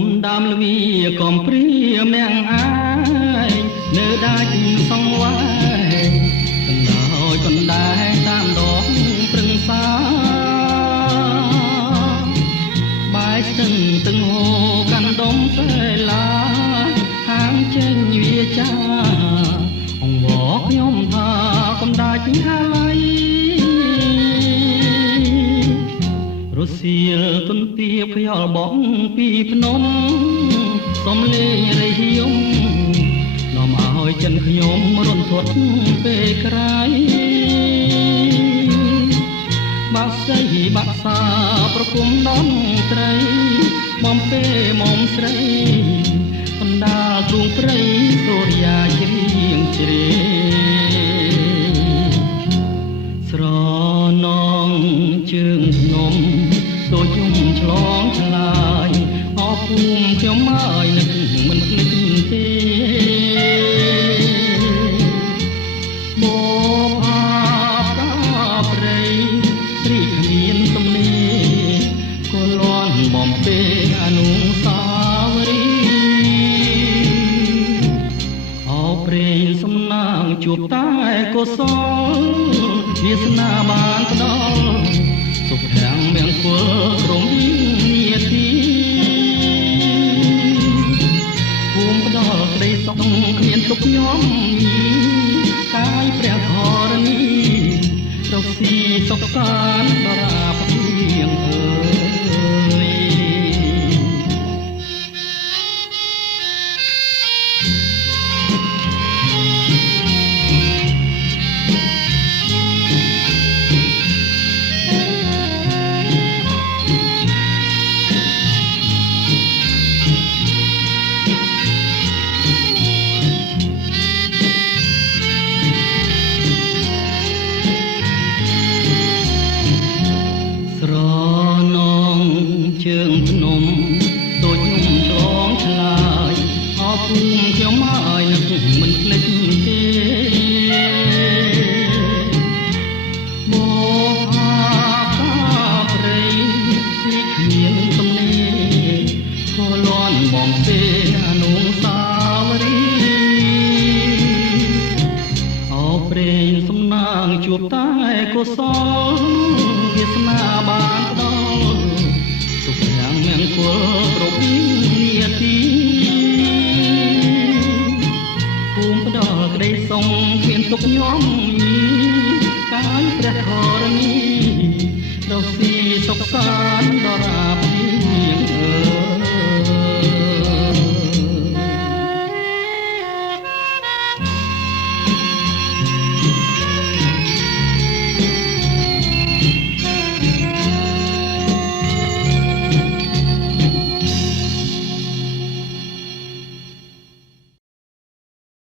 មដើមលវីកំព្រាមនាងអាយនៅដាច់សងវែងកណ្ដោយកណ្ដែងតាមដងព្រឹងសាបាយស្ទឹងទឹកហូរកាន់ដុំសេឡាហាងចេញវាចាអង្វរខ្ញុំថាកំដាច់ហាឡៃរសៀលទុនទាបខ្យល់បងពីភ្នំសំលេងរៃយំនាំឲ្យចិនខ្ញុំរន្ធត់ពេលក្រៃបាក់សៃបាក់សាប្រគំដងត្រីបំពេមុំស្រីកណ្ដាលទ្រូងព្រៃសូរិយាជ្រៀងជ្រេស្រនងជើងភ្នំដូចខ្ញុំឆ្លងឆ្លាយអស់ភូមិខ្ញុំហើយនឹកមិនភ្លេចទេបបអាតាព្រៃរីគ្មានទំនេរក៏លន់បំពេអនុសាវរីយ៍អោព្រៃសំណាងជួបតែកុសលវាសនាបានផ្ដល់សុខខាងមង្គលរំនាទីភូមិផ្ដល់ក្តីសុខគ្មានទុកញោមញីកាយព្រះធរណីរកស៊ីសុខសាន្តបរាភៀងអើយជើងភ្នំដូចខ្ញុំឆ្លងឆ្លាយអស់ភូមិខ្ញុំហើយនឹកមិនភ្លេចទេបបអាតាព្រៃរីគ្មានទំនេរក៏លន់បំពេអនុសាវរីយ៍អោព្រេងសំណាងជួបតែកុសលវាសនាបានផ្ដល់សុខខាងមង្គលគ្រប់នាទីភូមិផ្ដល់ក្តីសុខគ្មានទុកញោមញី